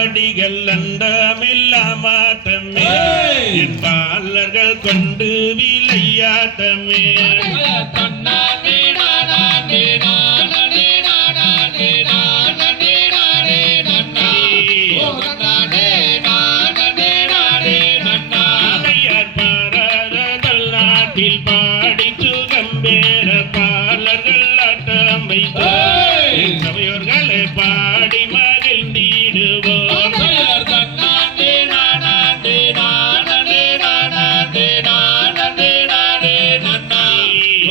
படிகள் அண்டமில்லாமாட்டமே. ஏய்! என் பாலர்கள் கொண்டு விளையாட்டமே. நானானே நானானே நானானே நானானே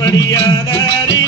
படியாதாரி